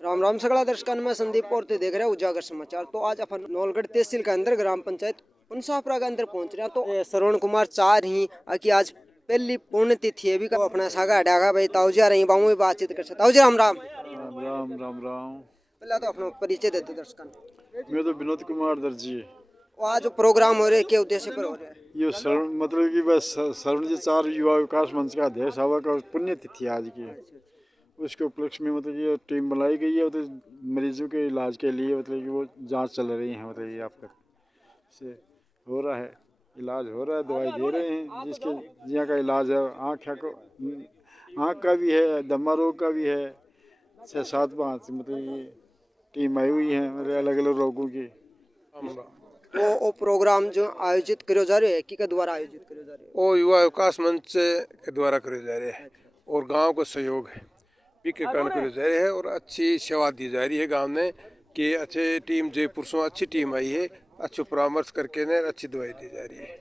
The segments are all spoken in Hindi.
राम राम सगला दर्शकों में संदीप और देख रहे हैं उजागर समाचार। तो आज अपन नौलगढ़ तहसील के अंदर ग्राम पंचायत पुनसापरा के अंदर पहुंच रहे हैं। तो श्रवण कुमार चार ही कि आज पहली पुण्यतिथि है भी का अपना सागा हटागा भाई ताऊजी आ रही बाबू में बातचीत कर सकता। ताऊजी राम राम राम राम राम। पहले तो अपना परिचय देते दर्शकों। मैं तो विनोद कुमार दर्जी है। आज जो प्रोग्राम हो रहे हैं के उद्देश्य पर हो रहे हैं? ये मतलब कि बस श्रवण जी चार युवा विकास मंच का अध्यक्ष हवा का पुण्यतिथि आज की, उसके उपलक्ष्य में मतलब ये टीम बनाई गई है। मतलब मरीजों के इलाज के लिए मतलब कि वो जांच चल रही है। मतलब ये आपका से हो रहा है, इलाज हो रहा है, दवाई दे रहे हैं जिसके जिया का इलाज है। आँख का भी है, दमा रोग का भी है। 6-7-5 मतलब ये टीम आई हुई है मतलब अलग अलग रोगों की। वो प्रोग्राम जो आयोजित करो जा रहे हैं कि के द्वारा आयोजित करो जा रहे हैं? वो युवा विकास मंच के द्वारा करे जा रहे हैं और गांव को सहयोग है पी के कारण करे जा रहे हैं और अच्छी सेवा दी जा रही है गांव में कि अच्छे टीम जयपुर से अच्छी टीम आई है, अच्छे परामर्श करके ने अच्छी दवाई दी जा रही है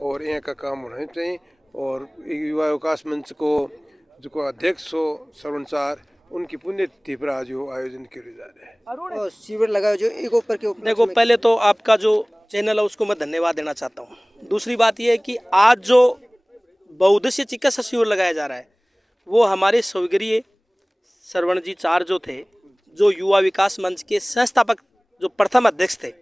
और यहाँ का काम होना चाहिए। और युवा विकास मंच को जो अध्यक्ष हो श्रवणचार उनकी पुण्यतिथि पर आज वो आयोजन किए जा रहे हैं। शिविर लगाओ जो एक ऊपर के ऊपर। देखो, पहले तो आपका जो चैनल है उसको मैं धन्यवाद देना चाहता हूँ। दूसरी बात यह है कि आज जो बहुउद्देशीय चिकित्सा शिविर लगाया जा रहा है वो हमारे स्वर्गीय श्रवण जी चार जो थे, जो युवा विकास मंच के संस्थापक जो प्रथम अध्यक्ष थे,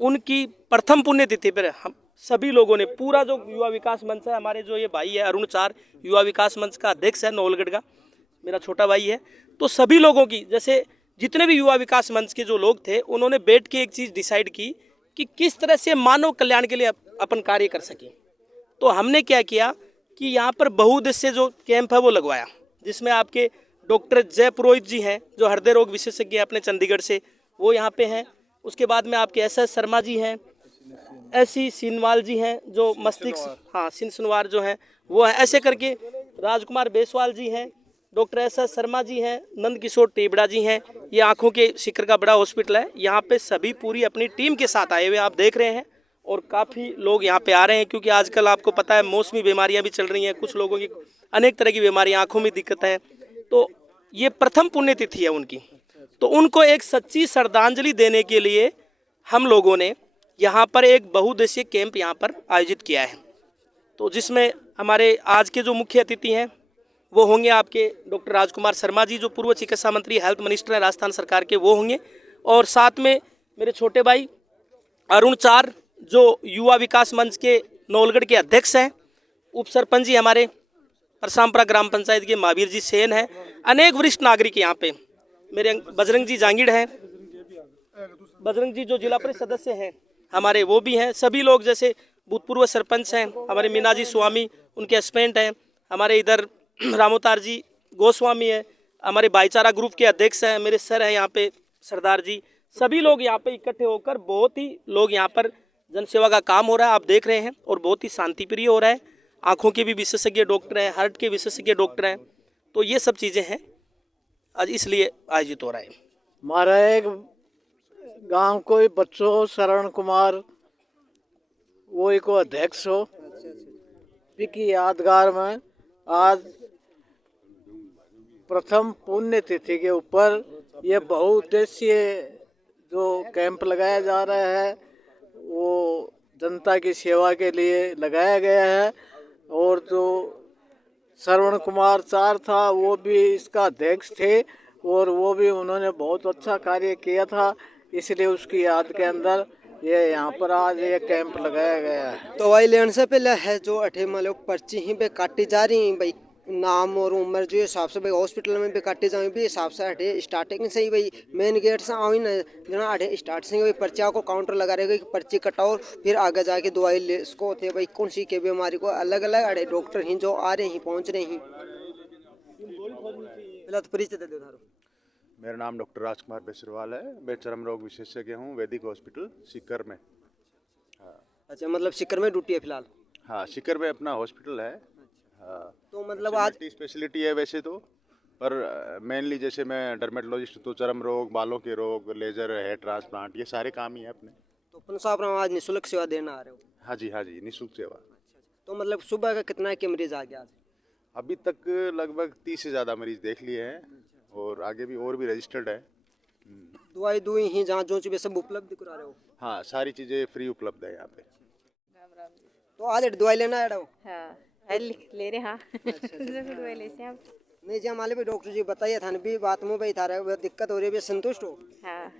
उनकी प्रथम पुण्यतिथि पर हम सभी लोगों ने पूरा जो युवा विकास मंच है, हमारे जो ये भाई है अरुण चार युवा विकास मंच का अध्यक्ष है नौलगढ़ का, मेरा छोटा भाई है, तो सभी लोगों की जैसे जितने भी युवा विकास मंच के जो लोग थे उन्होंने बैठ के एक चीज़ डिसाइड की कि किस तरह से मानव कल्याण के लिए अपन कार्य कर सकें। तो हमने क्या किया कि यहाँ पर बहुउद्देशीय जो कैंप है वो लगवाया, जिसमें आपके डॉक्टर जय पुरोहित जी हैं जो हृदय रोग विशेषज्ञ अपने चंडीगढ़ से, वो यहाँ पे हैं। उसके बाद में आपके एस शर्मा जी हैं, ऐसी सीनवाल जी हैं जो मस्तिष्क सिनवार जो हैं वो हैं, ऐसे करके राजकुमार बेसवाल जी हैं, डॉक्टर एस शर्मा जी हैं, नंद किशोर टेबड़ा जी हैं। ये आँखों के शिखर का बड़ा हॉस्पिटल है। यहाँ पे सभी पूरी अपनी टीम के साथ आए हुए आप देख रहे हैं और काफ़ी लोग यहाँ पे आ रहे हैं क्योंकि आजकल आपको पता है मौसमी बीमारियाँ भी चल रही हैं, कुछ लोगों की अनेक तरह की बीमारियाँ, आँखों में दिक्कत है। तो ये प्रथम पुण्यतिथि है उनकी, तो उनको एक सच्ची श्रद्धांजलि देने के लिए हम लोगों ने यहाँ पर एक बहुउद्देशीय कैंप यहाँ पर आयोजित किया है। तो जिसमें हमारे आज के जो मुख्य अतिथि हैं वो होंगे आपके डॉक्टर राजकुमार शर्मा जी जो पूर्व चिकित्सा मंत्री हेल्थ मिनिस्टर हैं राजस्थान सरकार के, वो होंगे। और साथ में मेरे छोटे भाई अरुण चार जो युवा विकास मंच के नौलगढ़ के अध्यक्ष हैं, उप सरपंच जी हमारे परसामपुरा ग्राम पंचायत के महावीर जी सेन हैं, अनेक वरिष्ठ नागरिक यहाँ पे, मेरे बजरंग जी जांगीड़ हैं, बजरंग जी जो जिला परिषद सदस्य हैं हमारे वो भी हैं। सभी लोग जैसे भूतपूर्व सरपंच हैं हमारे मीना जी स्वामी, उनके हस्बैंड हैं, हमारे इधर रामोतार जी गोस्वामी है, हमारे भाईचारा ग्रुप के अध्यक्ष हैं, मेरे सर हैं यहाँ पे सरदार जी। सभी लोग यहाँ पे इकट्ठे होकर बहुत ही लोग यहाँ पर जनसेवा का काम हो रहा है आप देख रहे हैं और बहुत ही शांति प्रिय हो रहा है। आँखों के भी विशेषज्ञ डॉक्टर हैं, हार्ट के विशेषज्ञ डॉक्टर हैं, तो ये सब चीज़ें हैं आज इसलिए आयोजित हो रहा है। हमारा एक गांव को बच्चों श्रवण कुमार वो एक अध्यक्ष हो की यादगार में आज प्रथम पुण्यतिथि के ऊपर ये बहुउद्देशीय जो कैंप लगाया जा रहा है वो जनता की सेवा के लिए लगाया गया है। और जो श्रवण कुमार चार था वो भी इसका अध्यक्ष थे और वो भी उन्होंने बहुत अच्छा कार्य किया था, इसलिए उसकी याद के अंदर ये यहाँ पर आज ये कैंप लगाया गया है। तो वही लेने से पहले है जो अठे मतलब पर्ची ही पे काटी जा रही है भाई, नाम और उम्र जो हिसाब से भाई हॉस्पिटल में भी काटे जाए भी हिसाब से अठे स्टार्टिंग से ही भाई मेन गेट से आओ ना जना अठे स्टार्ट से भाई पर्चिया को काउंटर लगा रहेगा कि पर्ची कटाओ फिर आगे जाके दवाई ले इसको होते भाई कौन सी के बीमारी को अलग अलग अठे डॉक्टर ही जो आ रहे हैं पहुँच रहे हैं। पहले तो परिचय दे दो। मेरा नाम डॉक्टर राजकुमार बेसवाल है, मैं चर्म रोग विशेषज्ञ हूँ वैदिक हॉस्पिटल सीकर में। अच्छा, मतलब सीकर में ड्यूटी है फिलहाल? हाँ, सीकर में अपना हॉस्पिटल है। हाँ, तो मतलब आज स्पेशलिटी है वैसे तो, पर मेनली जैसे मैं डर्मेटोलॉजिस्ट तो चर्म रोग, बालों के रोग, लेजर, हेयर ट्रांसप्लांट, ये सारे काम ही है अपने। तो अपन साहब आज निःशुल्क सेवा देना आ रहे हो? हाँ जी निःशुल्क सेवा। तो मतलब सुबह का कितना के मरीज आ गया आज? अभी तक लगभग 30 से ज़्यादा मरीज देख लिए हैं और आगे भी और भी रजिस्टर्ड है। दवाई दुई ही जहाँ जो चीज़ सब उपलब्ध करा रहे हो? हाँ, सारी चीज़ें फ्री उपलब्ध है यहाँ पे। तो आज दवाई लेना है डो? हाँ ले रहे हाँ दवाई ले से आप नहीं जी हमारे भी डॉक्टर जी बताइए था भी बात में भाई था रहे दिक्कत हो रही है भी संतुष्ट हो? हाँ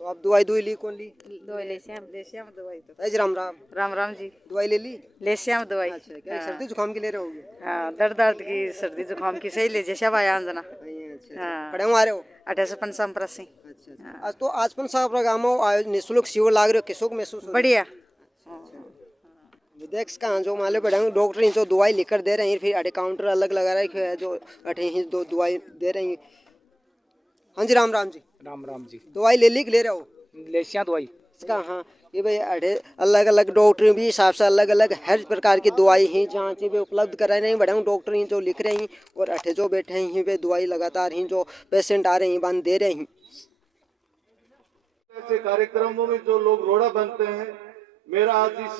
तो आप दवाई दुई ली कौन ली? दवाई ले से हम दवाई तो जी राम राम। राम राम जी दवाई ले ली? ले से हम दवाई अच्छा क्या सर्दी जुकाम की ले रहे होगे? हाँ दर्द की सर्दी जुकाम की सही ले जैसे अब आया जना हाँ खड़े आ रहे हो? 1855 अच्छा आज तो आज पण साहब गाँव में निःशुल्क शिविर लाग रहे हो किसको महसूस हो? बढ़िया विदेश का जो माले बड़े डॉक्टर ही जो दवाई लिखकर दे रहे हैं फिर अटे काउंटर अलग लगा रखे है जो अटे ही दो दवाई दे रहे हैं। हाँ जी राम राम जी। राम राम जी। दवाई ले ली कि ले रहे हो? लेशिया दवाई इसका हाँ ये भाई अटे अलग अलग डॉक्टर भी हिसाब से अलग अलग हर प्रकार की दवाई ही जहाँ से वे उपलब्ध करा रहे हैं बड़े डॉक्टर ही जो लिख रहे हैं और अटे जो बैठे हैं वे दवाई लगातार ही जो पेशेंट आ रहे हैं बंद दे रहे हैं। ऐसे कार्यक्रमों में जो लोग रोड़ा बनते हैं, मेरा आज इस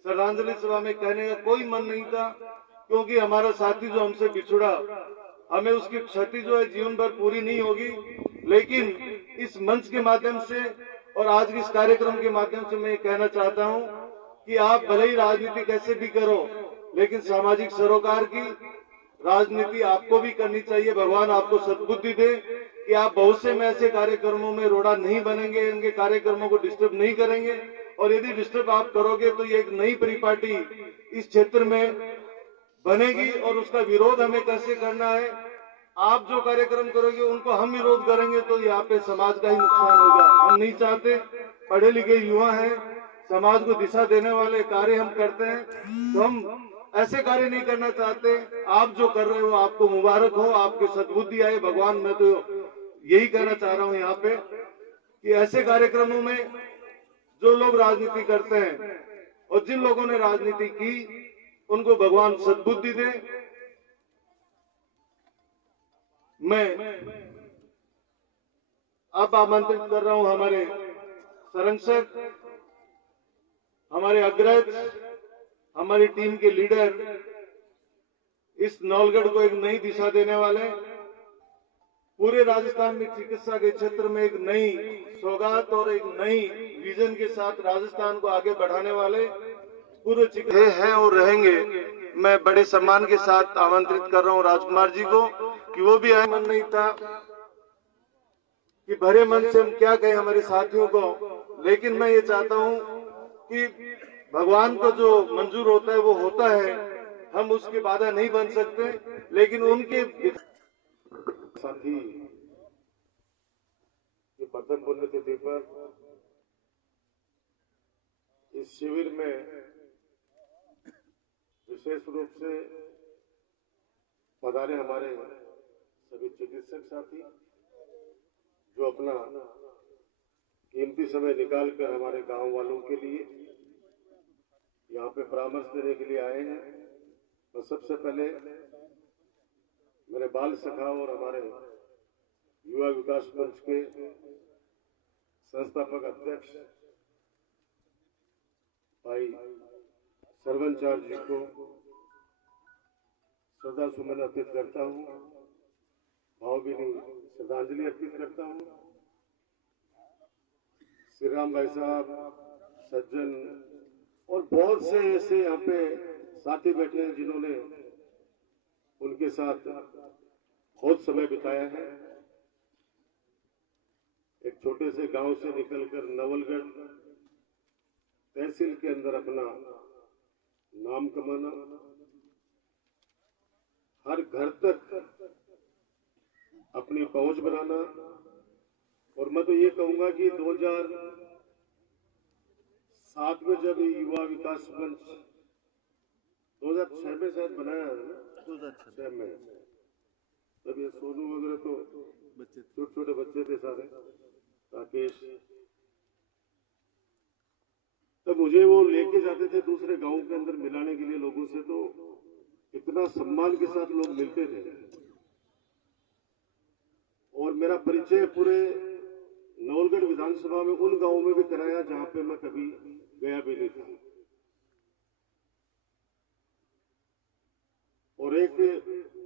श्रद्धांजलि सभा में कहने का कोई मन नहीं था, क्योंकि हमारा साथी जो हमसे बिछुड़ा, हमें उसकी क्षति जो है जीवन भर पूरी नहीं होगी। लेकिन इस मंच के माध्यम से और आज के इस कार्यक्रम के माध्यम से मैं कहना चाहता हूं कि आप भले ही राजनीति कैसे भी करो, लेकिन सामाजिक सरोकार की राजनीति आपको भी करनी चाहिए। भगवान आपको सद्बुद्धि दे कि आप बहुत से में ऐसे कार्यक्रमों में रोड़ा नहीं बनेंगे, इनके कार्यक्रमों को डिस्टर्ब नहीं करेंगे। और यदि डिस्टर्ब आप करोगे तो ये एक नई परिपाटी इस क्षेत्र में बनेगी और उसका विरोध हमें कैसे करना है। आप जो कार्यक्रम करोगे उनको हम विरोध करेंगे तो यहाँ पे समाज का ही नुकसान होगा। हम नहीं चाहते, पढ़े लिखे युवा हैं, समाज को दिशा देने वाले कार्य हम करते हैं, तो हम ऐसे कार्य नहीं करना चाहते। आप जो कर रहे हो आपको मुबारक हो, आपके सद्बुद्धि आए भगवान। मैं तो यही कहना चाह रहा हूँ यहाँ पे कि ऐसे कार्यक्रमों में जो लोग राजनीति करते हैं और जिन लोगों ने राजनीति की उनको भगवान सद्बुद्धि दे। मैं अब आमंत्रित कर रहा हूं हमारे संरक्षक, हमारे अग्रज, हमारी टीम के लीडर, इस नौलगढ़ को एक नई दिशा देने वाले, पूरे राजस्थान में चिकित्सा के क्षेत्र में एक नई सौगात और एक नई विजन के साथ राजस्थान को आगे बढ़ाने वाले पूरे चिकित्सा हैं और रहेंगे। मैं बड़े सम्मान के साथ आमंत्रित कर रहा हूं राजकुमार जी को कि वो भी आए। मन नहीं था कि भरे मन से हम क्या कहें हमारे साथियों को, लेकिन मैं ये चाहता हूं कि भगवान को जो मंजूर होता है वो होता है, हम उसकी बाधा नहीं बन सकते। लेकिन उनके साथी ये प्रथम पुण्यतिथि पर इस शिविर में विशेष रूप से पधारे हमारे सभी चिकित्सक साथी जो अपना कीमती समय निकालकर हमारे गांव वालों के लिए यहाँ पे परामर्श देने के लिए आए हैं। तो सबसे पहले मेरे बाल सखा और हमारे युवा विकास मंच के संस्थापक अध्यक्ष भाई सरवनचार्य जी को श्रद्धा सुमन अर्पित करता हूँ, भावभीनी श्रद्धांजलि अर्पित करता हूँ। श्री राम भाई साहब, सज्जन और बहुत से ऐसे यहाँ पे साथी बैठे हैं जिन्होंने उनके साथ बहुत समय बिताया है। एक छोटे से गांव से निकलकर नवलगढ़ तहसील के अंदर अपना नाम कमाना, हर घर तक अपनी पहुंच बनाना। और मैं तो ये कहूंगा कि 2007 में जब युवा विकास मंच 2006 में शायद बनाया है ना, 2006 में, तब ये सोनू वगैरह तो बच्चे छोटे छोटे बच्चे थे सारे, राकेश, तब मुझे वो लेके जाते थे दूसरे गांव के अंदर मिलाने के लिए लोगों से, तो इतना सम्मान के साथ लोग मिलते थे। और मेरा परिचय पूरे नवलगढ़ विधानसभा में उन गांवों में भी कराया जहां पे मैं कभी गया भी नहीं था। और एक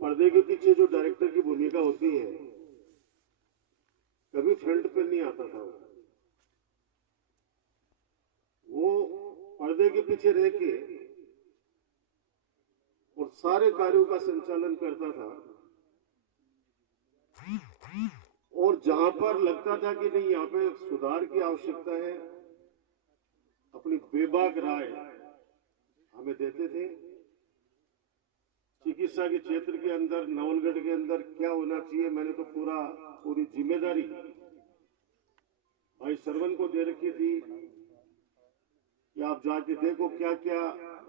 पर्दे के पीछे जो डायरेक्टर की भूमिका होती है, कभी फ्रंट पे नहीं आता था वो पर्दे के पीछे रह के और सारे कार्यों का संचालन करता था। और जहां पर लगता था कि नहीं यहाँ पे सुधार की आवश्यकता है, अपनी बेबाक राय हमें देते थे। चिकित्सा के क्षेत्र के अंदर, नवलगढ़ के अंदर क्या होना चाहिए, मैंने तो पूरी जिम्मेदारी भाई सरवन को दे रखी थी कि आप जाके देखो क्या क्या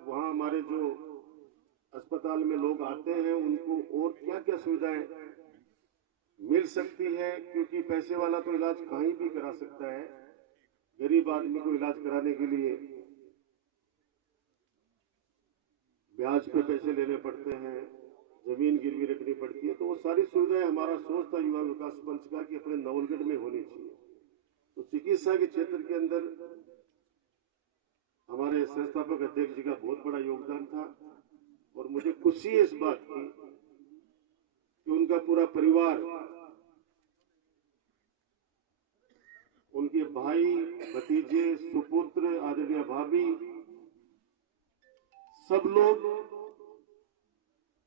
वहां हमारे जो अस्पताल में लोग आते हैं उनको और क्या क्या सुविधाएं मिल सकती है, क्योंकि पैसे वाला तो इलाज कहीं भी करा सकता है, गरीब आदमी को इलाज कराने के लिए ब्याज पे पैसे लेने पड़ते हैं, जमीन गिरवी रखनी पड़ती है। तो वो सारी सुविधाएं हमारा सोच था युवा विकास मंच का कि अपने नवलगढ़ में होनी चाहिए। तो चिकित्सा के क्षेत्र के अंदर हमारे संस्थापक अध्यक्ष जी का बहुत बड़ा योगदान था और मुझे खुशी है इस बात की कि उनका पूरा परिवार, उनके भाई, भतीजे, सुपुत्र, आदरणीय भाभी, सब लोग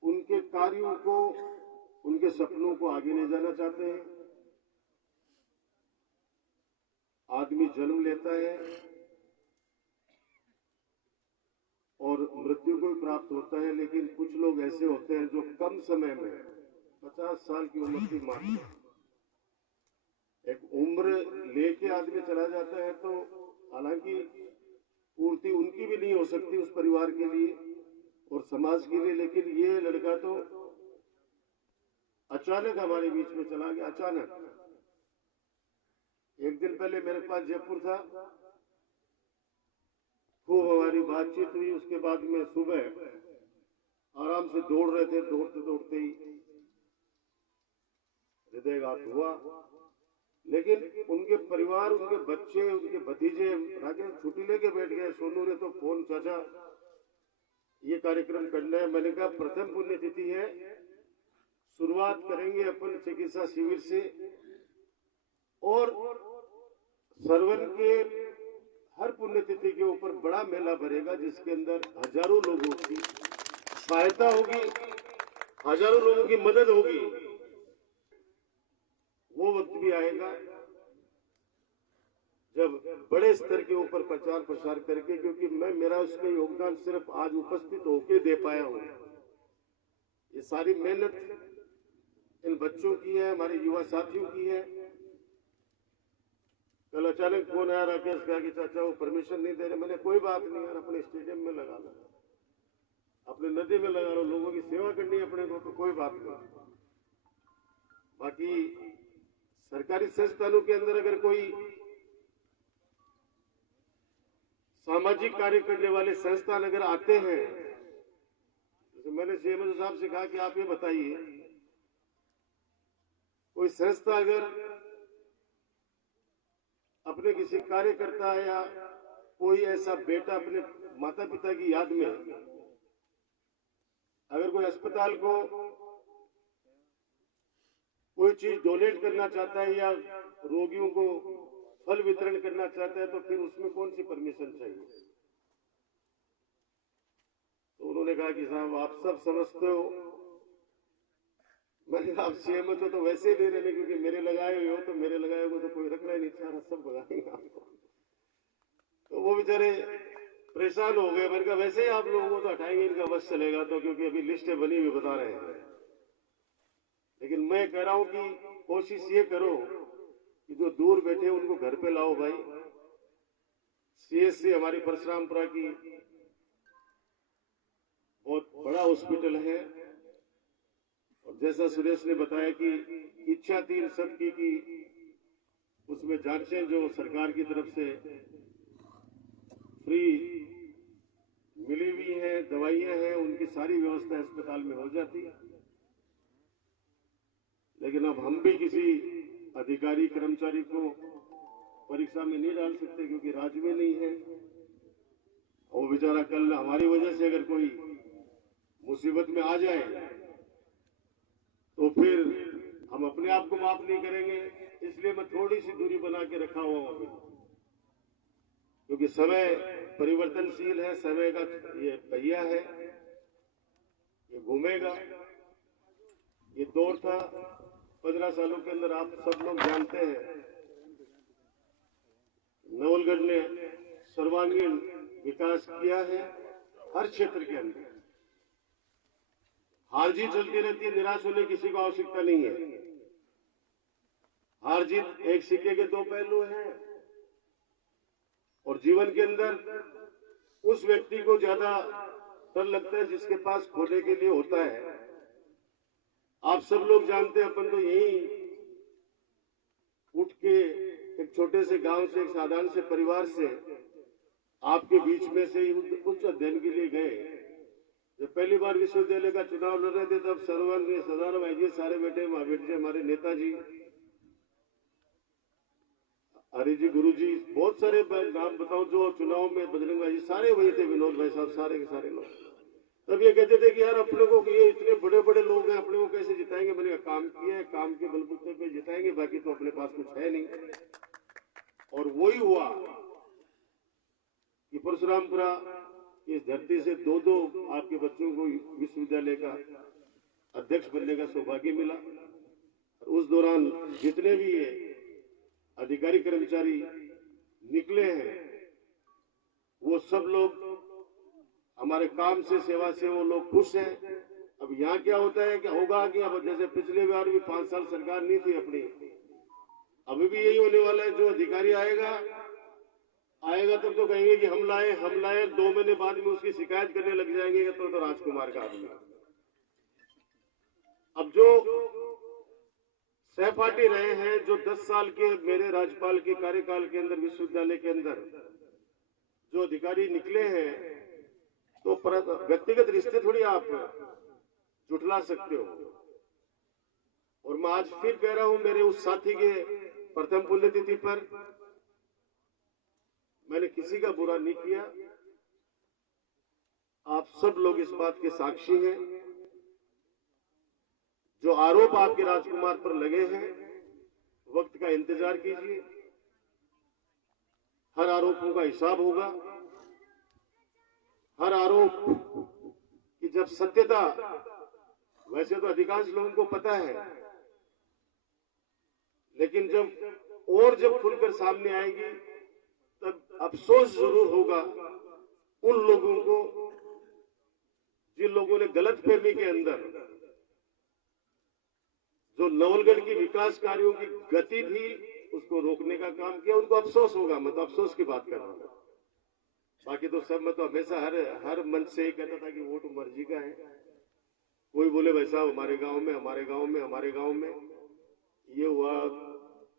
उनके कार्यों को, उनके सपनों को आगे ले जाना चाहते हैं। आदमी जन्म लेता है और मृत्यु को भी प्राप्त होता है, लेकिन कुछ लोग ऐसे होते हैं जो कम समय में 50 साल की उम्र की मारते हैं। एक उम्र लेके आदमी चला जाता है तो हालांकि पूर्ति उनकी भी नहीं हो सकती उस परिवार के लिए और समाज के लिए, लेकिन ये लड़का तो अचानक हमारे बीच में चला गया। अचानक एक दिन पहले मेरे पास जयपुर था, खूब हमारी बातचीत हुई। उसके बाद में सुबह आराम से दौड़ रहे थे, दौड़ते दौड़ते ही हृदयघात हुआ। लेकिन उनके परिवार, उनके बच्चे, उनके भतीजे राकेश छुट्टी लेके बैठ गए। सोनू ने तो फोन, चाचा ये कार्यक्रम करना है। मैंने कहा प्रथम पुण्यतिथि है, शुरुआत करेंगे अपन चिकित्सा शिविर से और सरवन के हर पुण्यतिथि के ऊपर बड़ा मेला भरेगा जिसके अंदर हजारों लोगों की सहायता होगी, हजारों लोगों की मदद होगी। वो वक्त भी आएगा जब बड़े स्तर के ऊपर प्रचार प्रसार करके, क्योंकि मेरा उसमें योगदान सिर्फ आज उपस्थित होके दे पाया हूं। ये सारी मेहनत इन बच्चों की है, हमारे युवा साथियों की है। कल अचानक फोन आया राकेश का कि चाचा वो परमिशन नहीं दे रहे। मैंने कोई बात नहीं यार, अपने स्टेडियम में लगा लो, अपने नदी में लगा लो, लोगों की सेवा करनी है अपने को, तो कोई बात नहीं। बाकी सरकारी संस्थानों के अंदर अगर कोई सामाजिक कार्य करने वाले संस्थान अगर आते हैं, तो मैंने सीएमओ साहब से कहा कि आप ये बताइए, कोई संस्था अगर अपने किसी कार्यकर्ता या कोई ऐसा बेटा अपने माता पिता की याद में अगर कोई अस्पताल को कोई चीज डोनेट करना चाहता है या रोगियों को फल वितरण करना चाहता है, तो फिर उसमें कौन सी परमिशन चाहिए? तो उन्होंने कहा कि साहब आप सब समझते हो। मैंने कहा आप सीएम तो वैसे ही दे रहे, क्योंकि मेरे लगाए हुए हो, तो मेरे लगाए हुए तो कोई रखना ही नहीं चाह रहा, सब भगाएंगे आपको। तो वो बेचारे परेशान हो गए। मैंने कहा वैसे ही आप लोगों को तो हटाएंगे, इनका बस चलेगा तो, क्योंकि अभी लिस्टें बनी हुई बता रहे हैं। लेकिन मैं कह रहा हूं कि कोशिश ये करो कि जो दूर बैठे उनको घर पे लाओ भाई। सीएससी हमारी परशुरामपुरा की बहुत बड़ा हॉस्पिटल है और जैसा सुरेश ने बताया कि इच्छा थी इन सबकी कि उसमें जांचें जो सरकार की तरफ से फ्री मिली हुई हैं, दवाइयां हैं, उनकी सारी व्यवस्था अस्पताल में हो जाती है। लेकिन अब हम भी किसी अधिकारी कर्मचारी को परीक्षा में नहीं डाल सकते, क्योंकि राज्य में नहीं है। वो बेचारा कल हमारी वजह से अगर कोई मुसीबत में आ जाए तो फिर हम अपने आप को माफ नहीं करेंगे। इसलिए मैं थोड़ी सी दूरी बना के रखा हुआ हूं अभी, क्योंकि समय परिवर्तनशील है, समय का ये पहिया है, ये घूमेगा। ये दौर था 15 सालों के अंदर, आप सब लोग जानते हैं, नवलगढ़ ने सर्वांगीण विकास किया है हर क्षेत्र के अंदर। हार जीत चलती रहती है, निराश होने किसी को आवश्यकता नहीं है। हार जीत एक सिक्के के दो पहलू हैं, और जीवन के अंदर उस व्यक्ति को ज्यादा डर लगता है जिसके पास खोने के लिए होता है। आप सब लोग जानते हैं, अपन तो यही उठ के एक छोटे से गांव से, एक साधारण से परिवार से आपके बीच में से उच्च अध्ययन के लिए गए। जब पहली बार विश्वविद्यालय का चुनाव लड़ रहे थे तब सर्वांग सरदार भाई जी सारे बेटे महावीर जी, हमारे नेताजी, हरि जी, गुरु जी, बहुत सारे नाम बताओ जो चुनाव में, बजरंग भाई जी सारे वही थे, विनोद भाई साहब, सारे के सारे लोग। तब ये कहते थे कि यार अपने को, ये इतने बड़े बड़े लोग हैं, अपने को कैसे जिताएंगे। मैंने कहा काम किया है, काम के बलबूते पे जिताएंगे, बाकी तो अपने पास कुछ है नहीं। और वही हुआ कि परशुरामपुरा इस धरती से दो आपके बच्चों को विश्वविद्यालय का अध्यक्ष बनने का सौभाग्य मिला। उस दौरान जितने भी ये अधिकारी कर्मचारी निकले हैं, वो सब लोग हमारे काम से, सेवा से वो लोग खुश हैं। अब यहाँ क्या होता है कि होगा कि अब जैसे पिछले बार भी 5 साल सरकार नहीं थी अपनी, अभी भी यही होने वाला है। जो अधिकारी आएगा तब तो कहेंगे कि हम लाए, 2 महीने बाद में उसकी शिकायत करने लग जाएंगे तो राजकुमार का आदमी। अब जो सहपाठी रहे हैं, जो 10 साल के मेरे राज्यपाल के कार्यकाल के अंदर विश्वविद्यालय के अंदर जो अधिकारी निकले हैं, तो व्यक्तिगत रिश्ते थोड़ी आप जुटला सकते हो। और मैं आज फिर कह रहा हूं, मेरे उस साथी के प्रथम पुण्यतिथि पर मैंने किसी का बुरा नहीं किया। आप सब लोग इस बात के साक्षी हैं। जो आरोप आपके राजकुमार पर लगे हैं, वक्त का इंतजार कीजिए, हर आरोपों का हिसाब होगा। हर आरोप की जब सत्यता, वैसे तो अधिकांश लोगों को पता है, लेकिन जब खुलकर सामने आएगी तब अफसोस जरूर होगा उन लोगों को जिन लोगों ने गलत फहमी के अंदर जो नवलगढ़ की विकास कार्यों की गति थी उसको रोकने का काम किया। उनको अफसोस होगा, मैं तो अफसोस की बात कर रहा हूं। बाकी तो सब, मैं तो हमेशा हर मंच से ही कहता था कि वोट मर्जी का है। कोई बोले भाई साहब हमारे गांव में ये हुआ,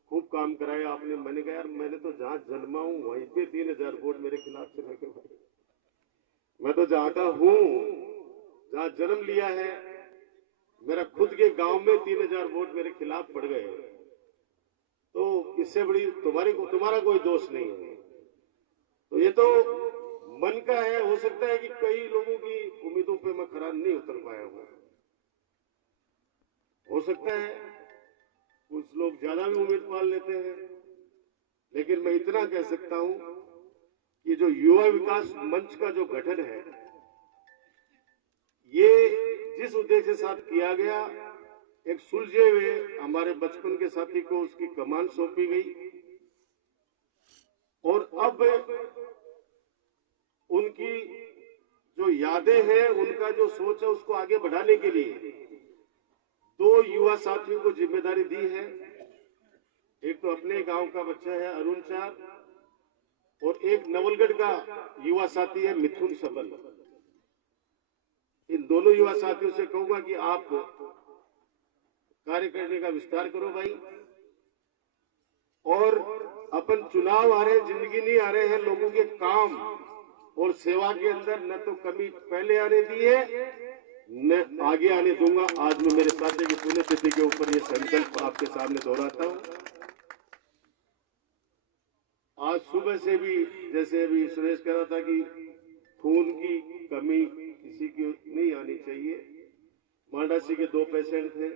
खूब काम कराया आपने। मैंने कहा यार मैंने तो जहां जन्मा हूं वहीं पे 3000 वोट मेरे खिलाफ चले गए। मैं तो जहां का हूं, जहां जन्म लिया है, मेरा खुद के गांव में 3000 वोट मेरे खिलाफ पड़ गए। तो इससे बड़ी तुम्हारा कोई दोष नहीं है। तो ये तो मन का है। हो सकता है कि कई लोगों की उम्मीदों पे मैं खरा नहीं उतर पाया हूं। हो सकता है कुछ लोग ज्यादा भी उम्मीद पाल लेते हैं, लेकिन मैं इतना कह सकता हूं कि जो युवा विकास मंच का जो गठन है, ये जिस उद्देश्य के साथ किया गया, एक सुलझे हुए हमारे बचपन के साथी को उसकी कमान सौंपी गई, और अब उनकी जो यादें हैं, उनका जो सोच है, उसको आगे बढ़ाने के लिए 2 युवा साथियों को जिम्मेदारी दी है। एक तो अपने गांव का बच्चा है अरुण चार, और एक नवलगढ़ का युवा साथी है मिथुन सबल। इन दोनों युवा साथियों से कहूंगा कि आप कार्य करने का विस्तार करो भाई। और अपन चुनाव आ रहे, जिंदगी नहीं आ रहे हैं, लोगों के काम और सेवा के अंदर न तो कमी पहले आने दी है न आगे आने दूंगा। आज मैं मेरे साथी की पुण्यतिथि के ऊपर ये संकल्प आपके सामने दोहराता हूं। आज सुबह से भी, जैसे अभी सुरेश कह रहा था कि खून की कमी किसी की नहीं आनी चाहिए। मांडासी के 2 पेशेंट थे,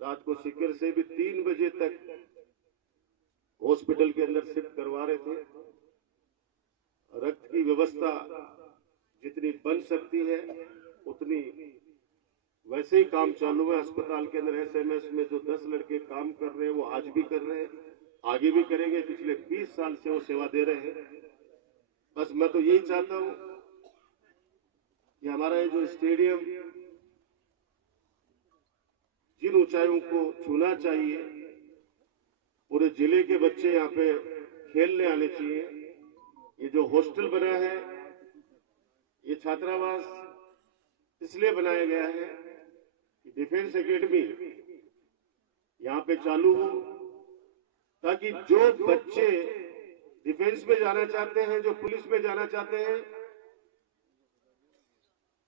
रात को सिक्कर से भी 3 बजे तक हॉस्पिटल के अंदर शिफ्ट करवा रहे थे। रक्त की व्यवस्था जितनी बन सकती है उतनी वैसे ही काम चालू है अस्पताल के अंदर। एसएमएस में जो 10 लड़के काम कर रहे हैं वो आज भी कर रहे हैं, आगे भी करेंगे। पिछले 20 साल से वो सेवा दे रहे हैं। बस मैं तो यही चाहता हूं कि हमारा ये जो स्टेडियम जिन ऊंचाइयों को छूना चाहिए, पूरे जिले के बच्चे यहाँ पे खेलने आने चाहिए। ये जो हॉस्टल बना है, ये छात्रावास इसलिए बनाया गया है कि डिफेंस एकेडमी यहाँ पे चालू हो, ताकि जो बच्चे डिफेंस में जाना चाहते हैं, जो पुलिस में जाना चाहते हैं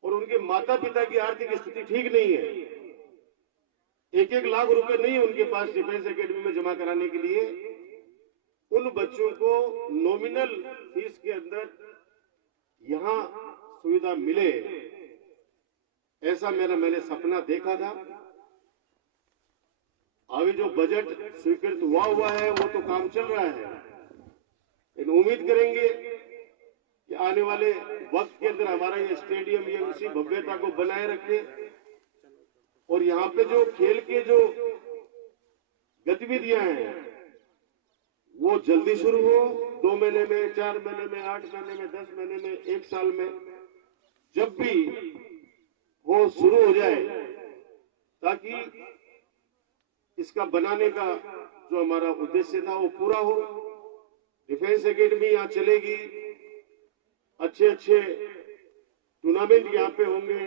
और उनके माता पिता की आर्थिक स्थिति ठीक नहीं है, 1-1 लाख रुपए नहीं है उनके पास डिफेंस एकेडमी में जमा कराने के लिए, उन बच्चों को नॉमिनल फीस के अंदर यहां सुविधा मिले, ऐसा मैंने सपना देखा था। अभी जो बजट स्वीकृत हुआ है वो तो काम चल रहा है, लेकिन उम्मीद करेंगे कि आने वाले वक्त के अंदर हमारा ये स्टेडियम ये उसी भव्यता को बनाए रखे और यहाँ पे जो खेल के जो गतिविधियां हैं वो जल्दी शुरू हो। 2 महीने में, 4 महीने में, 8 महीने में, 10 महीने में, 1 साल में, जब भी वो शुरू हो जाए, ताकि इसका बनाने का जो हमारा उद्देश्य था वो पूरा हो। डिफेंस एकेडमी यहाँ चलेगी, अच्छे टूर्नामेंट यहाँ पे होंगे,